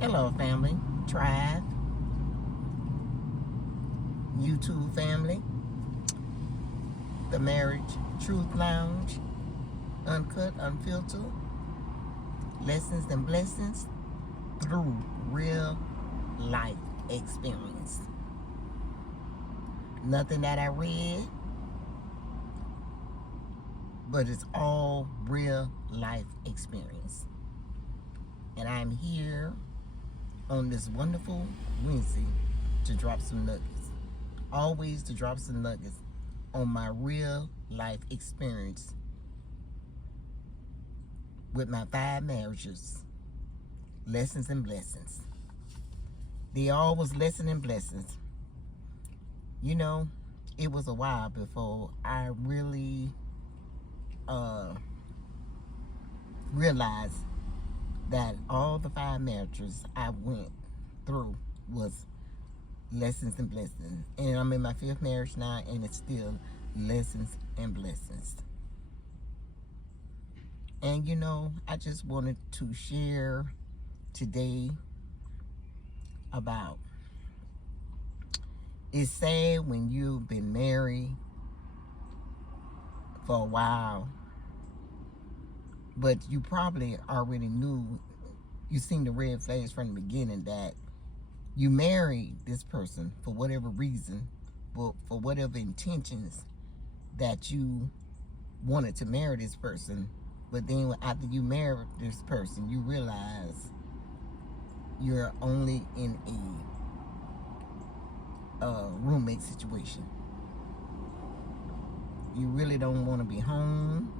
Hello, family, tribe, YouTube family, the Marriage Truth Lounge, uncut, unfiltered, lessons and blessings through real life experience. Nothing that I read, but it's all real life experience. And I'm here on this wonderful Wednesday to drop some nuggets. Always to drop some nuggets on my real life experience with my 5 marriages, lessons and blessings. They all was lessons and blessings. You know, it was a while before I really realized that all the 5 marriages I went through was lessons and blessings. And I'm in my 5th marriage now, and it's still lessons and blessings. And you know, I just wanted to share today about, it's sad when you've been married for a while, but you probably already knew, you seen the red flags from the beginning that you married this person for whatever reason, for whatever intentions that you wanted to marry this person. But then after you married this person, you realize you're only in a roommate situation. You really don't want to be home.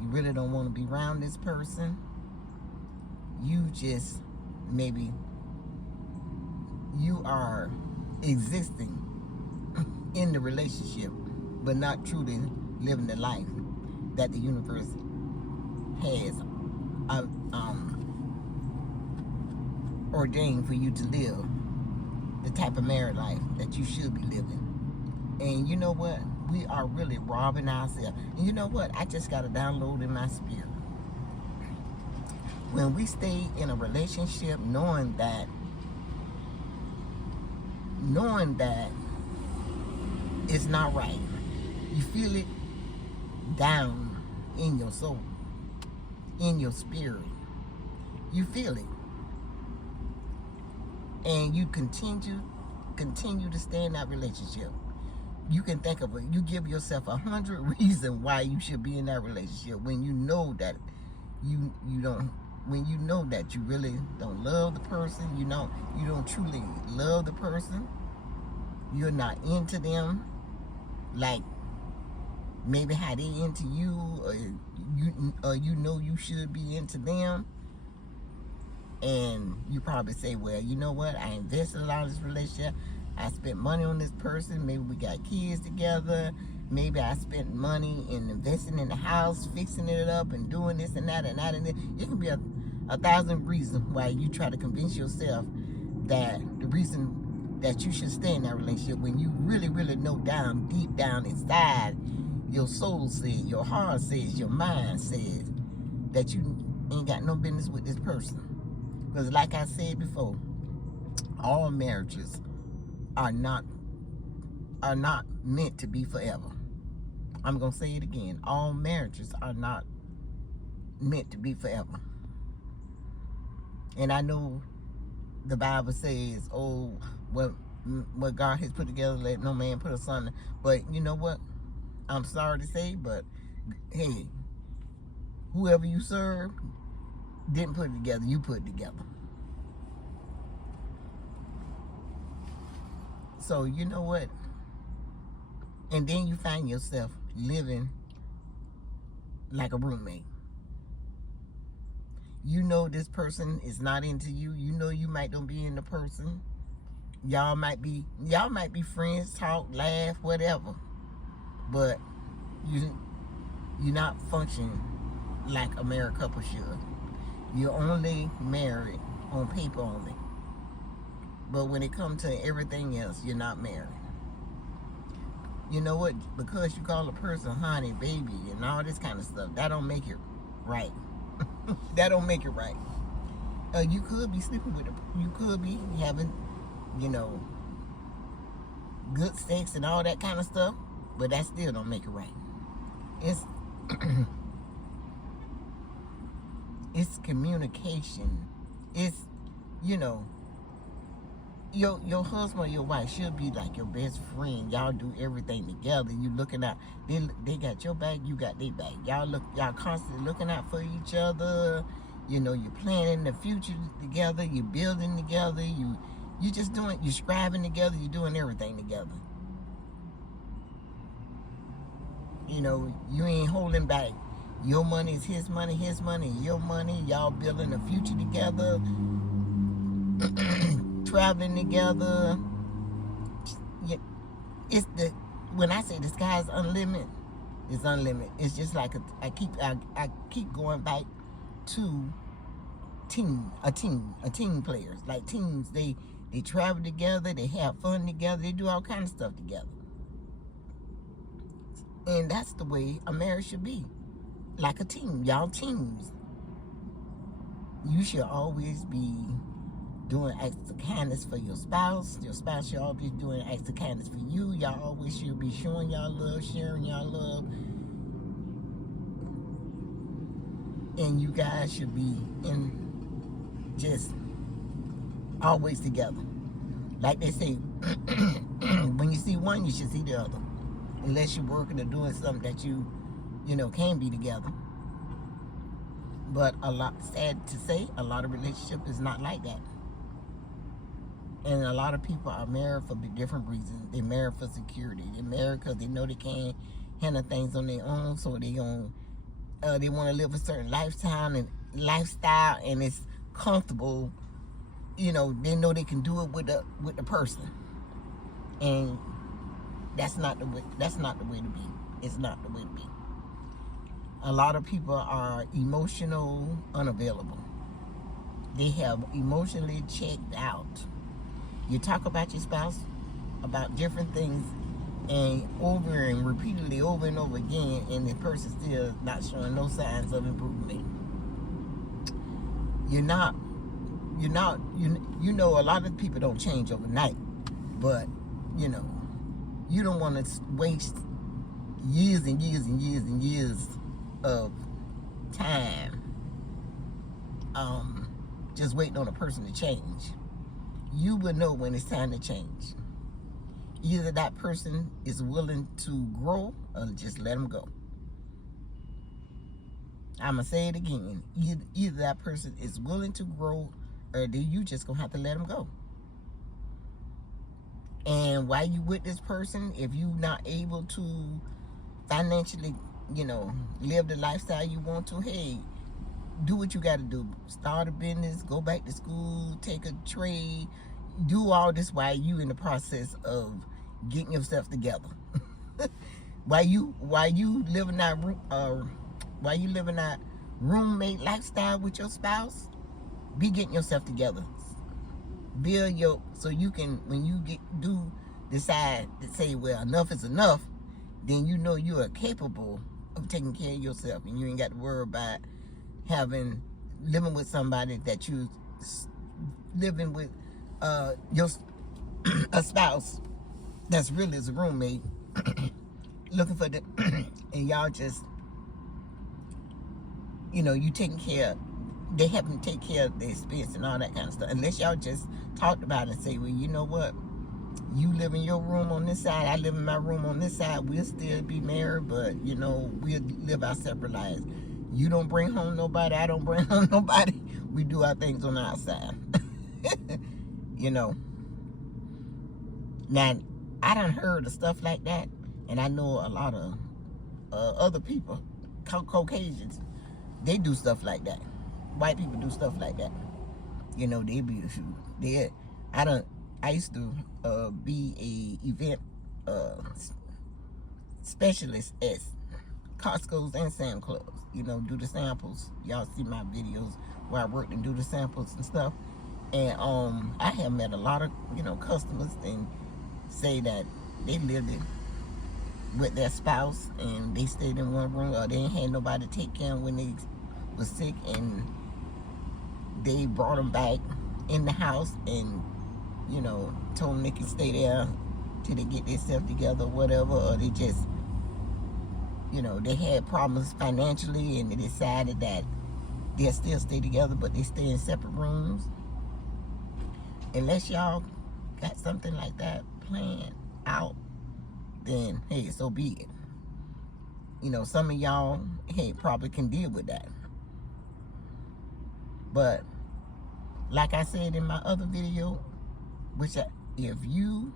You really don't want to be around this person. You just, maybe you are existing in the relationship, but not truly living the life that the universe has ordained for you to live, the type of married life that you should be living. And you know what? We are really robbing ourselves. And you know what? I just got to download in my spirit. When we stay in a relationship knowing that it's not right, you feel it down in your soul, in your spirit. You feel it. And you continue to stay in that relationship. You can think of it. You give yourself 100 reasons why you should be in that relationship when you know that you don't. When you know that you really don't love the person, you don't truly love the person. You're not into them like maybe how they into you, or you know you should be into them. And you probably say, well, you know what? I invested a lot in this relationship. I spent money on this person. Maybe we got kids together. Maybe I spent money in investing in the house, fixing it up, and doing this and that and that and this. It can be a 1,000 reasons why you try to convince yourself that the reason that you should stay in that relationship, when you really, really know deep down inside, your soul says, your heart says, your mind says that you ain't got no business with this person. Because like I said before, all marriages are not meant to be forever. I'm going to say it again. All marriages are not meant to be forever. And I know the Bible says, oh, what God has put together, let no man put asunder. But you know what? I'm sorry to say, but hey, whoever you serve didn't put it together, you put it together. So you know what? And then you find yourself living like a roommate. You know this person is not into you. You know you might don't be in the person. Y'all might be friends, talk, laugh, whatever. But you're not functioning like a married couple should. You're only married on paper only. But when it comes to everything else, you're not married. You know what? Because you call a person honey, baby, and all this kind of stuff, that don't make it right. That don't make it right. You could be sleeping with you could be having, you know, good sex and all that kind of stuff, but that still don't make it right. It's it's communication. It's, you know, your husband or your wife should be like your best friend. Y'all do everything together. You looking out. They got your back. You got their back. Y'all constantly looking out for each other. You know, you're planning the future together. You're building together. You just doing. You're scribing together. You're doing everything together. You know, you ain't holding back. Your money is his money is your money. Y'all building a future together, traveling together. It's the when I say the sky's unlimited, it's unlimited. It's just like I keep going back to team players. Like teams, they travel together, they have fun together, they do all kinds of stuff together. And that's the way a marriage should be. Like a team. Y'all teams. You should always be doing acts of kindness for your spouse. Your spouse should always be doing acts of kindness for you. Y'all always should be showing y'all love, sharing y'all love. And you guys should be in just always together. Like they say, when you see one, you should see the other. Unless you're working or doing something that you know, can be together. But sad to say, a lot of relationship is not like that. And a lot of people are married for different reasons. They're married for security. They're married because they know they can't handle things on their own, so they want to live a certain lifestyle, and it's comfortable. You know, they know they can do it with the person, and that's not the way. That's not the way to be. It's not the way to be. A lot of people are emotional unavailable. They have emotionally checked out. You talk about your spouse, about different things, and repeatedly over and over again, and the person still not showing no signs of improvement. You know, a lot of people don't change overnight, but you know, you don't want to waste years and years and years and years of time just waiting on a person to change. You will know when it's time to change. Either that person is willing to grow or just let them go. I'm going to say it again. Either that person is willing to grow or you just going to have to let them go. And while you with this person, if you're not able to financially, you know, live the lifestyle you want to, hey, do what you got to do. Start a business, go back to school, take a trade, do all this while you in the process of getting yourself together. while you living that roommate lifestyle with your spouse, be getting yourself together. Build so you can, when you decide to say, well, enough is enough, then you know you are capable of taking care of yourself, and you ain't got to worry about living with somebody that you living with a spouse that's really is a roommate looking for the and y'all just, you know, you taking care, they helping take care of the expense and all that kind of stuff. Unless y'all just talked about it and say, well, you know what, you live in your room on this side, I live in my room on this side, we'll still be married, but you know, we'll live our separate lives. You don't bring home nobody, I don't bring home nobody, we do our things on the outside. You know, now I done heard of stuff like that, and I know a lot of other people, Caucasians, they do stuff like that. White people do stuff like that. You know, I used to be a event specialist at Costco's and Sam Clubs. You know, do the samples. Y'all see my videos where I worked and do the samples and stuff. And I have met a lot of, you know, customers and say that they lived it with their spouse and they stayed in one room, or they ain't had nobody to take care of when they was sick, and they brought them back in the house and, you know, told them they could stay there till they get themselves together or whatever, or they just, you know, they had problems financially and they decided that they'll still stay together, but they stay in separate rooms. Unless y'all got something like that planned out, then hey, so be it. You know, some of y'all, hey, probably can deal with that. But like I said in my other video, if you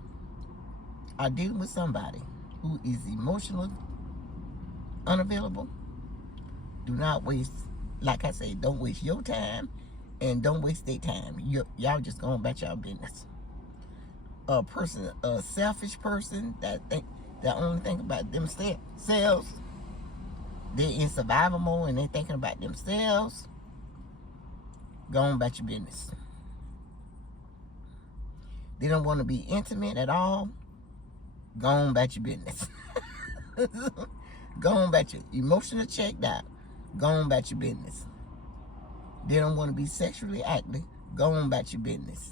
are dealing with somebody who is emotionally unavailable, do not waste, like I say, don't waste your time and don't waste their time. Y'all just going about y'all business. A selfish person that only think about themselves, they're in survival mode and they're thinking about themselves, go on about your business. They don't want to be intimate at all, go on about your business. Go on about your emotional checked out, go on about your business. They don't want to be sexually active, go on about your business.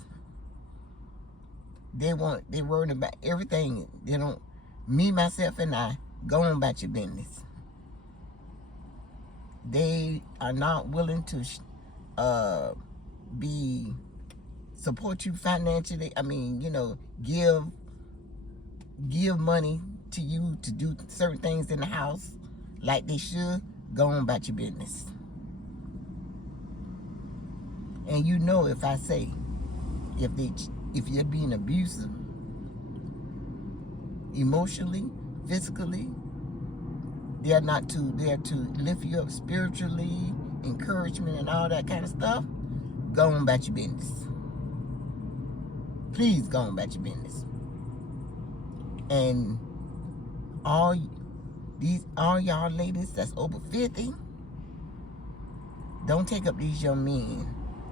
They're worried about everything. They don't, me, myself, and I, go on about your business. They are not willing to support you financially. I mean, you know, give money to you to do certain things in the house like they should, go on about your business. And you know, if I say, if you're being abusive, emotionally, physically, they're not there to lift you up spiritually, encouragement and all that kind of stuff, go on about your business. Please go on about your business. And all y'all ladies that's over 50, don't take up these young men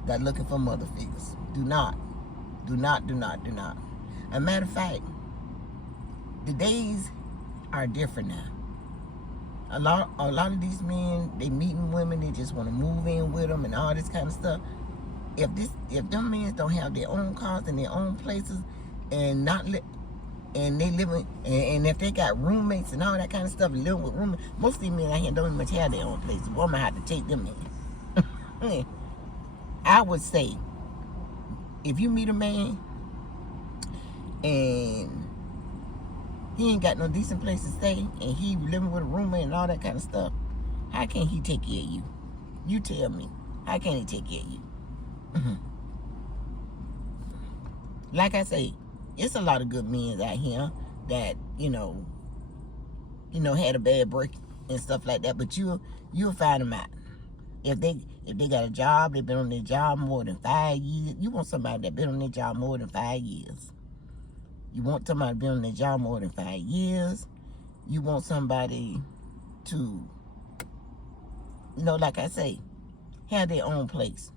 that are looking for mother figures. Do not. Do not. As a matter of fact, the days are different now. A lot of these men, they meeting women, they just want to move in with them and all this kind of stuff. If them men don't have their own cars and their own places, and they living, and if they got roommates and all that kind of stuff, living with roommates, most of these men out here don't even have their own places. Woman have to take them in. I would say, if you meet a man and he ain't got no decent place to stay and he living with a roommate and all that kind of stuff, how can he take care of you? You tell me. How can he take care of you? Like I say, it's a lot of good men out here that, you know, had a bad break and stuff like that, but you'll find them out. If they got a job, they've been on their job more than 5 years. You want somebody that's been on their job more than 5 years. You want somebody to be on their job more than 5 years. You want somebody to, like I say, have their own place.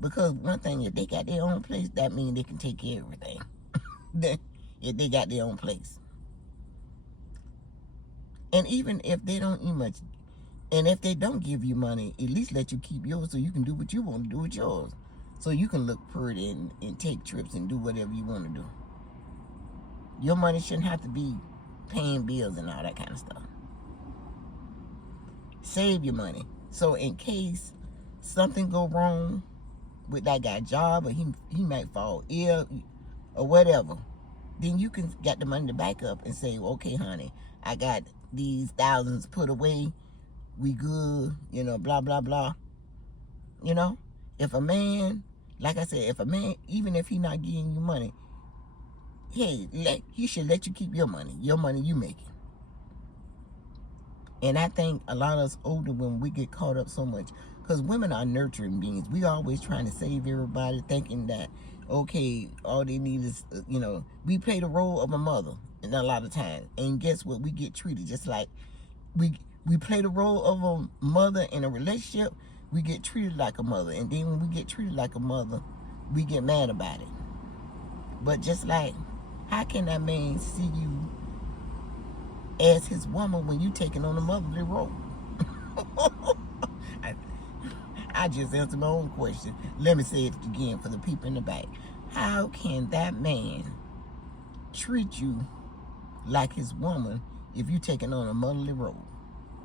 Because one thing, if they got their own place, that means they can take care of everything. If they got their own place. And even if they don't eat much, and if they don't give you money, at least let you keep yours so you can do what you want to do with yours. So you can look pretty and take trips and do whatever you want to do. Your money shouldn't have to be paying bills and all that kind of stuff. Save your money. So in case something go wrong with that guy's job, or he might fall ill or whatever, then you can get the money to back up and say, okay, honey, I got these thousands put away. We good, blah, blah, blah. If a man, like I said, even if he not giving you money, hey, he should let you keep your money you making. And I think a lot of us older women, we get caught up so much, because women are nurturing beings. We always trying to save everybody, thinking that, okay, all they need is, we play the role of a mother, and a lot of times, and guess what? We get treated just like we play the role of a mother in a relationship. We get treated like a mother, and then when we get treated like a mother, we get mad about it. But just like, how can that man see you as his woman when you taking on a motherly role? I just answered my own question. Let me say it again for the people in the back. How can that man treat you like his woman if you taking on a motherly role?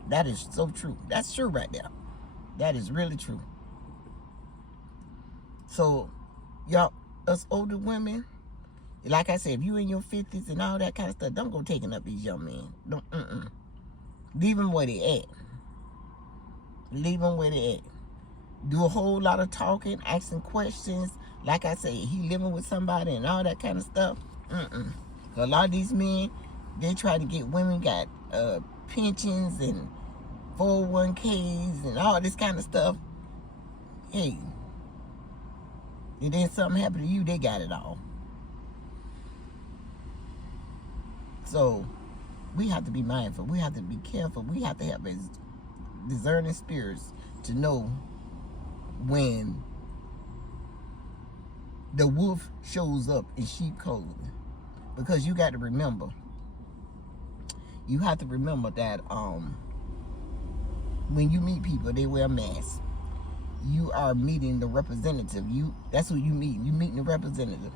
That is so true. That's true right there. That is really true. So, y'all, us older women, like I said, if you in your 50s and all that kind of stuff, don't go taking up these young men. Don't. Leave them where they at. Leave them where they at. Do a whole lot of talking, asking questions. Like I say, he living with somebody and all that kind of stuff. A lot of these men, they try to get women, got pensions and 401ks and all this kind of stuff. Hey, and then something happened to you, they got it all. So we have to be mindful. We have to be careful. We have to have discerning spirits to know when the wolf shows up in sheep clothing. Because you got to remember, you have to remember that when you meet people, they wear masks. You are meeting the representative. That's who you meet. You meeting the representative.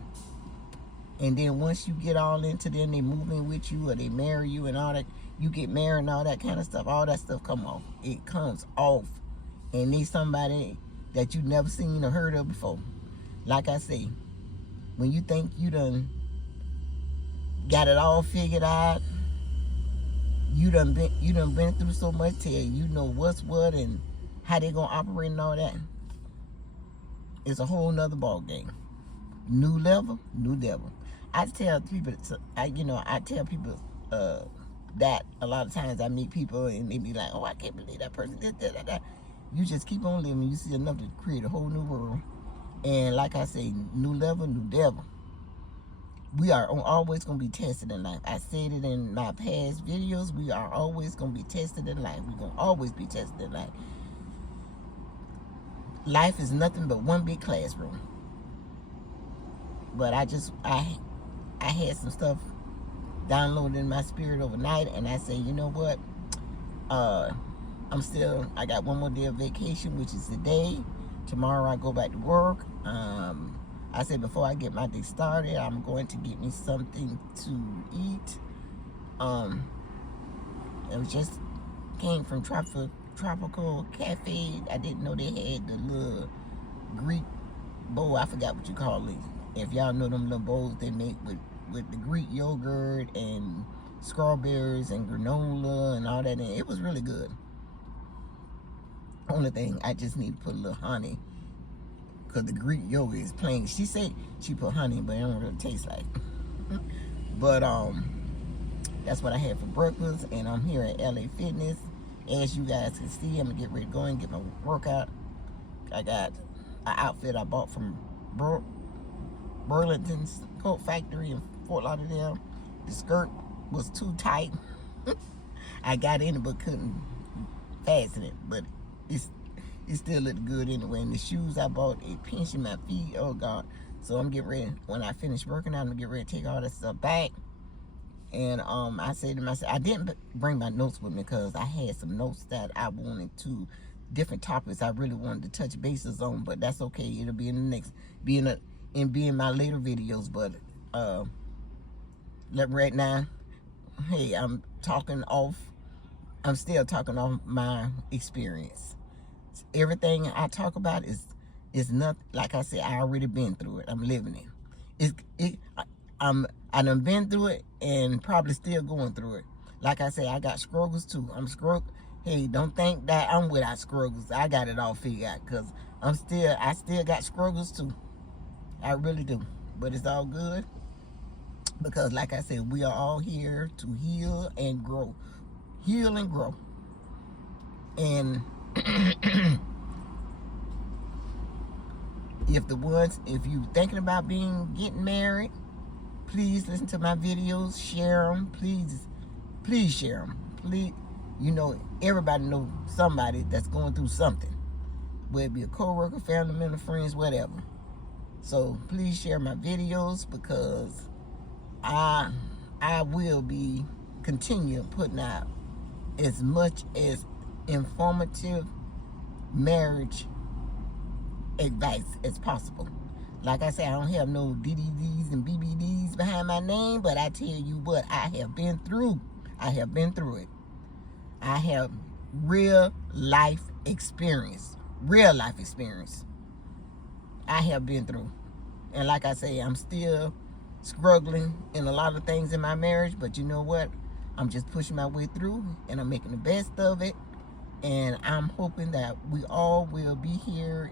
And then once you get all into them, they move in with you or they marry you and all that, you get married and all that kind of stuff, all that stuff come off. It comes off. And they somebody that you never seen or heard of before. Like I say, when you think you done got it all figured out, you done been through so much till you know what's what and how they gonna operate and all that. It's a whole nother ball game. New level, new devil. I tell people that a lot of times I meet people and they be like, oh, I can't believe that person did that. You just keep on living. You see enough to create a whole new world. And like I say, new level, new devil. We are always going to be tested in life. I said it in my past videos. We are always going to be tested in life. We're going to always be tested in life. Life is nothing but one big classroom. But I had some stuff downloaded in my spirit overnight, and I say, you know what? I got one more day of vacation, which is today. Tomorrow I go back to work. I said before I get my day started, I'm going to get me something to eat. It was just came from Tropical Cafe. I didn't know they had the little Greek bowl. I forgot what you call it. If y'all know them little bowls they make with the Greek yogurt and strawberries and granola and all that in it. It was really good. Only thing, I just need to put a little honey because the Greek yogurt is plain. She said she put honey, but it don't really taste like it. But that's what I had for breakfast, and I'm here at LA Fitness. As you guys can see, I'm gonna get ready to go and get my workout. I got an outfit I bought from Burlington's Coat Factory in Fort Lauderdale. The skirt was too tight. I got in it but couldn't fasten it, but it still looked good anyway. And the shoes I bought, it pinching my feet. Oh God! So I'm getting ready. When I finish working out, I'm gonna get ready to take all that stuff back. And I said to myself, I didn't bring my notes with me because I had some notes that I wanted to, different topics I really wanted to touch bases on. But that's okay. It'll be in the next, be in my later videos. But right now, hey, I'm still talking off my experience. Everything I talk about is not, like I said, I already been through it. I'm living it. I done been through it and probably still going through it. Like I say, I got struggles too. I'm struggling. Hey, don't think that I'm without struggles. I got it all figured out because I still got struggles too. I really do. But it's all good because, like I said, we are all here to heal and grow. Heal and grow. And if you thinking about getting married, please listen to my videos, share them, please share them. Please, everybody knows somebody that's going through something, whether it be a co-worker, family member, friends, whatever. So please share my videos because I will be continue putting out as much as informative marriage advice as possible. Like I said, I don't have no DDDs and BBDs behind my name, but I tell you what, I have been through. I have been through it. I have real life experience. Real life experience. I have been through. And like I say, I'm still struggling in a lot of things in my marriage, but you know what? I'm just pushing my way through, and I'm making the best of it. And I'm hoping that we all will be here.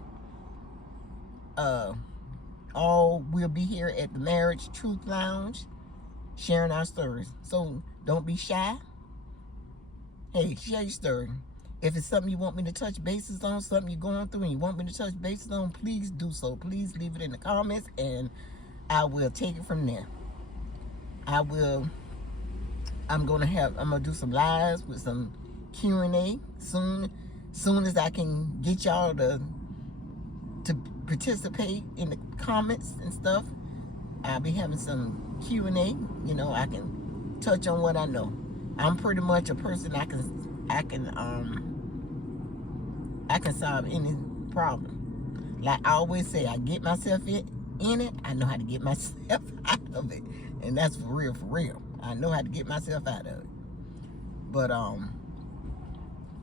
All will be here at the Marriage Truth Lounge, sharing our stories. So don't be shy. Hey, share your story. If it's something you want me to touch bases on, something you're going through and you want me to touch bases on, please do so. Please leave it in the comments, and I will take it from there. I'm gonna do some lives with some Q&A soon as I can get y'all to participate in the comments and stuff. I'll be having some Q&A. You know, I can touch on what I know. I'm pretty much a person I can solve any problem. Like I always say, I get myself in it, I know how to get myself out of it. And that's for real. I know how to get myself out of it. But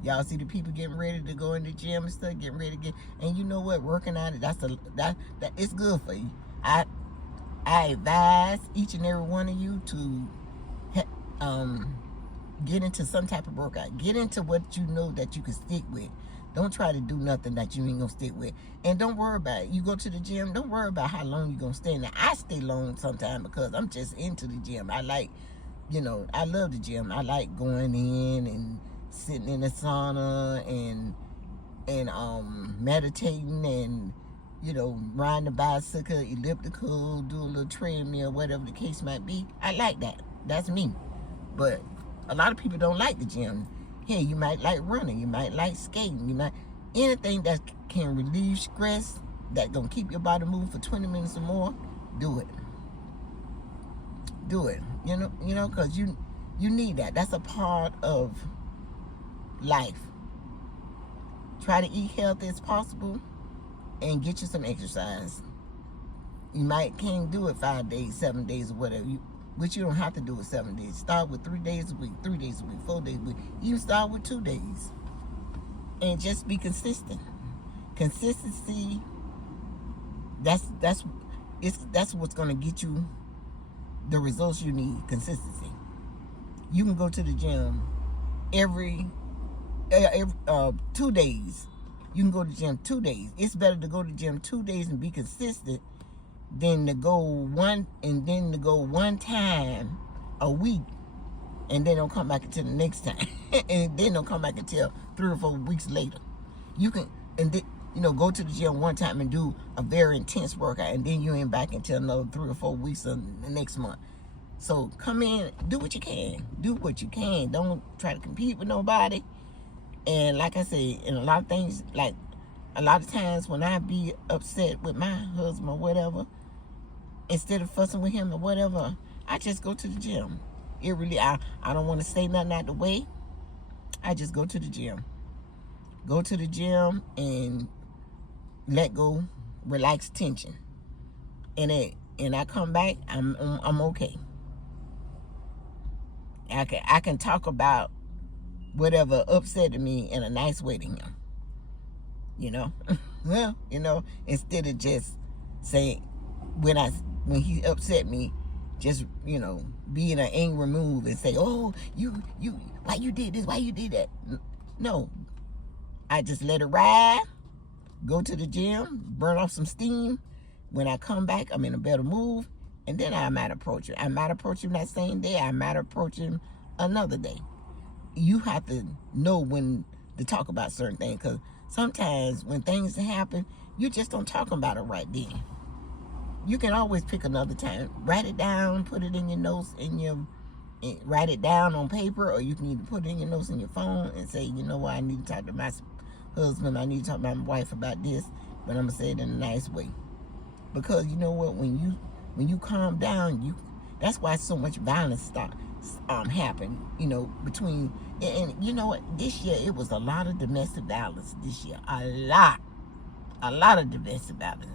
y'all see the people getting ready to go in the gym and stuff, getting ready to get, and you know what, working on it, that it's good for you. I advise each and every one of you to get into some type of workout. Get into what you know that you can stick with. Don't try to do nothing that you ain't gonna stick with. And don't worry about it. You go to the gym, don't worry about how long you're gonna stay. Now, I stay long sometimes because I'm just into the gym. I like, you know, I love the gym. I like going in and sitting in the sauna and meditating and, you know, riding the bicycle, elliptical, do a little treadmill, whatever the case might be. I like that. That's me. But a lot of people don't like the gym. Hey, you might like running, you might like skating, you might anything that can relieve stress, that gonna keep your body moving for 20 minutes or more. Do it. Do it. You know, because you need that. That's a part of life. Try to eat healthy as possible and get you some exercise. You can't do it 5 days, 7 days, or whatever. Which you don't have to do it 7 days. Start with 3 days a week, 3 days a week, 4 days a week. Even start with 2 days. And just be consistent. Consistency, that's what's gonna get you the results you need. Consistency. You can go to the gym every 2 days. You can go to the gym 2 days. It's better to go to the gym 2 days and be consistent than to go one time a week and then don't come back until the next time. And then don't come back until 3 or 4 weeks later. You can go to the gym one time and do a very intense workout, and then you ain't back until another 3 or 4 weeks of the next month. So come in, do what you can. Do what you can. Don't try to compete with nobody. And like I say, in a lot of things, like a lot of times when I be upset with my husband or whatever, instead of fussing with him or whatever, I just go to the gym. It really, I don't want to say nothing out the way. I just go to the gym. Go to the gym and let go, relax tension. And I come back, I'm okay. I can talk about whatever upset me in a nice way to him. You know? Well, you know, instead of just saying when he upset me, just, you know, be in an angry mood and say, oh, you why you did this, why you did that? No. I just let it ride, go to the gym, burn off some steam. When I come back, I'm in a better mood, and then I might approach him. I might approach him that same day. I might approach him another day. You have to know when to talk about certain things, because sometimes when things happen, you just don't talk about it right then. You can always pick another time. Write it down, put it in your notes, write it down on paper, or you can either put it in your notes in your phone and say, you know what, I need to talk to my husband, I need to talk to my wife about this, but I'm gonna say it in a nice way. Because you know what, when you calm down, that's why so much violence happen, you know, between, and you know what, this year it was a lot of domestic violence this year, a lot. a lot of domestic violence.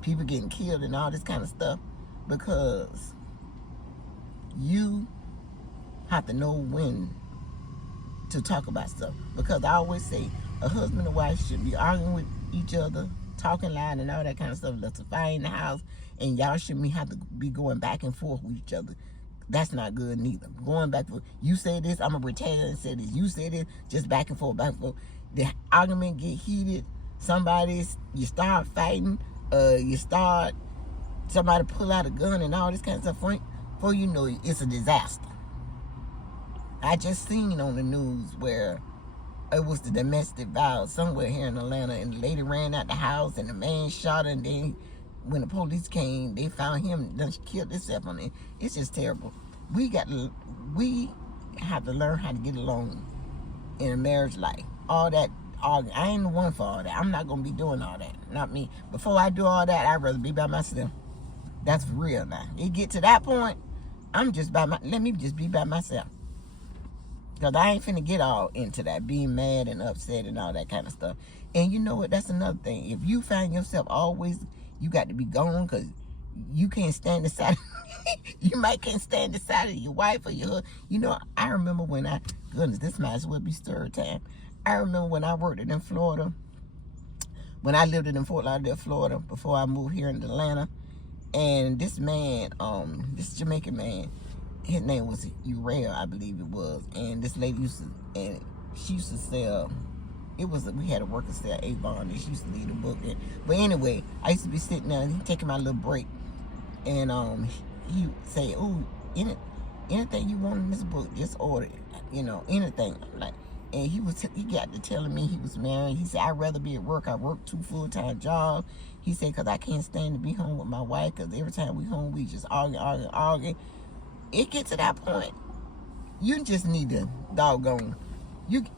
People getting killed and all this kind of stuff because you have to know when to talk about stuff. Because I always say a husband and wife should be arguing with each other, talking loud and all that kind of stuff. There's a fire in the house, and y'all shouldn't have to be going back and forth with each other. That's not good neither. Going back and forth. You say this, I'm gonna retaliate and say this. You say this, just back and forth, back and forth. The argument get heated. You start fighting. You start, somebody pull out a gun and all this kind of stuff. Before you know it, it's a disaster. I just seen on the news where it was the domestic violence somewhere here in Atlanta, and the lady ran out the house, and the man shot her, and then when the police came, they found him done killed himself on it. It's just terrible. We have to learn how to get along in a marriage life. All that arguing, I ain't the one for all that. I'm not gonna be doing all that. Not me. Before I do all that, I'd rather be by myself. That's for real now. It get to that point, let me just be by myself. Because I ain't finna get all into that, being mad and upset and all that kind of stuff. And you know what? That's another thing. If you find yourself always, you got to be gone because you can't stand the side. You might can't stand the side of your wife or your husband. You know, I remember when goodness, this might as well be story time. I remember when I worked in Florida, when I lived in Fort Lauderdale, Florida, before I moved here in Atlanta. And this man, this Jamaican man, his name was Uriel, I believe it was. And this lady she used to sell, we had a worker sell Avon, and she used to leave the book in. But anyway, I used to be sitting there, and he taking my little break. And he say, "Oh, anything you want in this book, just order it. You know, anything." Like, and he got to telling me he was married. He said, "I'd rather be at work. I work 2 full-time jobs." He said, "Because I can't stand to be home with my wife, because every time we home, we just argue. It gets to that point, you just need to doggone.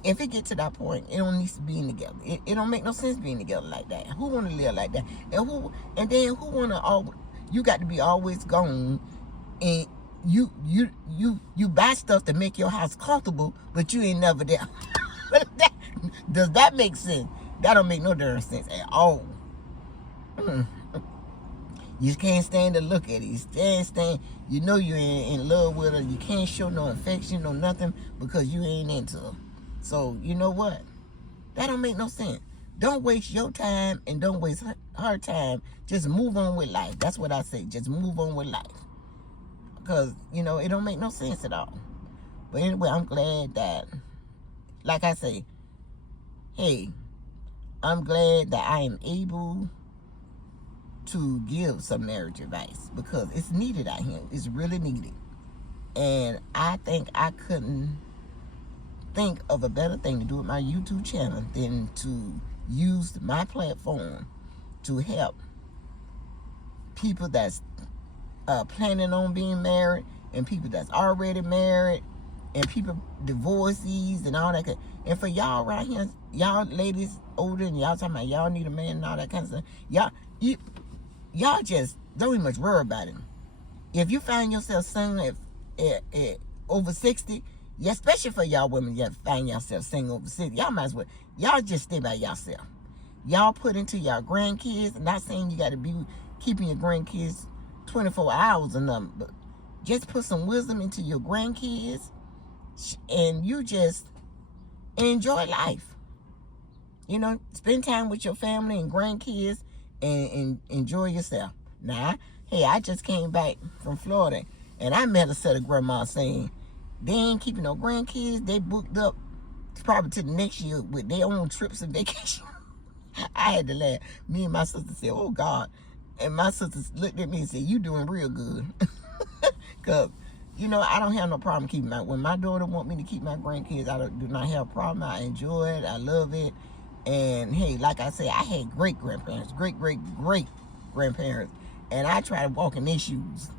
If it gets to that point, it don't need to be together. It don't make no sense being together like that. Who want to live like that? And then who want to you got to be always gone, and you buy stuff to make your house comfortable, but you ain't never there. Does that make sense? That don't make no darn sense at all. You can't stand to look at it. You stand. You know you ain't in love with her. You can't show no affection, no nothing, because you ain't into her. So, you know what? That don't make no sense. Don't waste your time and don't waste her time. Just move on with life. That's what I say. Just move on with life. Because, you know, it don't make no sense at all. But anyway, I'm glad that, like I say, hey, I'm glad that I am able to give some marriage advice, because it's needed out here. It's really needed. And I think I couldn't think of a better thing to do with my YouTube channel than to use my platform to help people that's planning on being married, and people that's already married, and people divorcees and all that. And for y'all right here, y'all ladies older, and y'all talking about y'all need a man and all that kind of stuff, y'all just don't even much worry about it. If you find yourself single at over 60, yeah, especially for y'all women, you find yourself single over 60, y'all might as well, y'all just stay by yourself. Y'all put into y'all grandkids. I'm not saying you got to be keeping your grandkids 24 hours or nothing, but just put some wisdom into your grandkids, and you just enjoy life. You know, spend time with your family and grandkids, and enjoy yourself. Now, hey, I just came back from Florida, and I met a set of grandmas saying they ain't keeping no grandkids. They booked up probably to the next year with their own trips and vacation. I had to laugh. Me and my sister said, "Oh God." And my sister looked at me and said, "You doing real good." Because, you know, I don't have no problem keeping when my daughter want me to keep my grandkids, I do not have a problem. I enjoy it. I love it. And hey, like I say, I had great grandparents, great grandparents, and I try to walk in their shoes.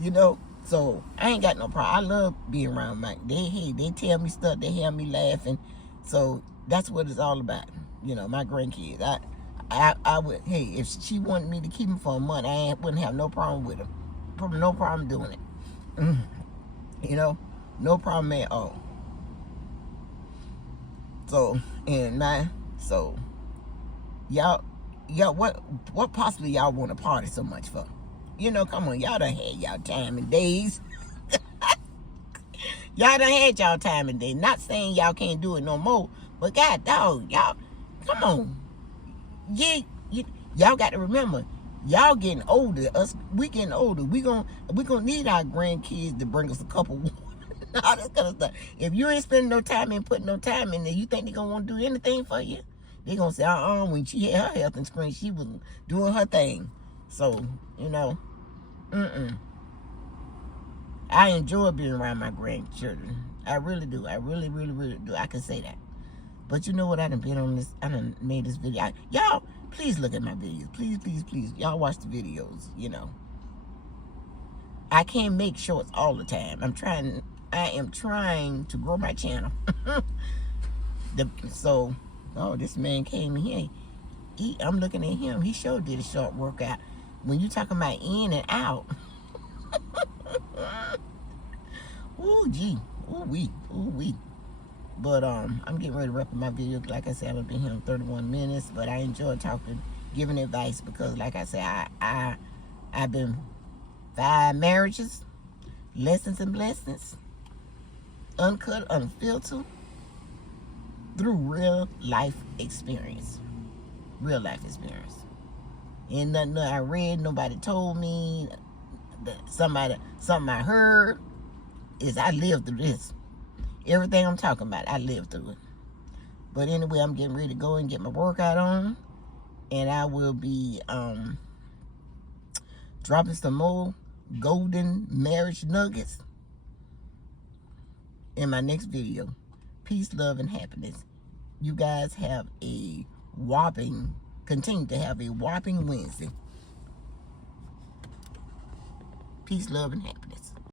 You know, so I ain't got no problem. I love being around they tell me stuff, they hear me laughing. So that's what it's all about. You know, my grandkids. I would, hey, if she wanted me to keep them for a month, I wouldn't have no problem with them. No problem doing it. You know, no problem at all. So, and my So, y'all, what possibly y'all want to party so much for? You know, come on, y'all done had y'all time and days. Y'all done had y'all time and days. Not saying y'all can't do it no more, but God dog, y'all, come on. Yeah, y'all got to remember, y'all getting older. Us, we getting older. We gonna need our grandkids to bring us a couple all this kind of stuff. If you ain't spending no time and putting no time in there, you think they gonna want to do anything for you? They gonna say, when she had her health insurance, she was doing her thing. So, you know, I enjoy being around my grandchildren. I really do. I really, really, really do. I can say that. But you know what? I done been on this. I done made this video. Y'all, please look at my videos. Please, please, please. Y'all watch the videos, you know. I can't make shorts all the time. I am trying to grow my channel. This man came in here. I'm looking at him. He sure did a short workout. When you talking about in and out. Ooh, gee. Ooh, wee. But I'm getting ready to wrap up my video. Like I said, I've been here 31 minutes. But I enjoy talking, giving advice. Because like I said, I've been 5 marriages. Lessons and blessings. Uncut, unfiltered. Through real life experience. Real life experience. Ain't nothing I read, nobody told me. Something I heard. Is I lived through this. Everything I'm talking about, I lived through it. But anyway, I'm getting ready to go and get my workout on. And I will be dropping some more golden marriage nuggets in my next video. Peace, love, and happiness. You guys have continue to have a whopping Wednesday. Peace, love, and happiness.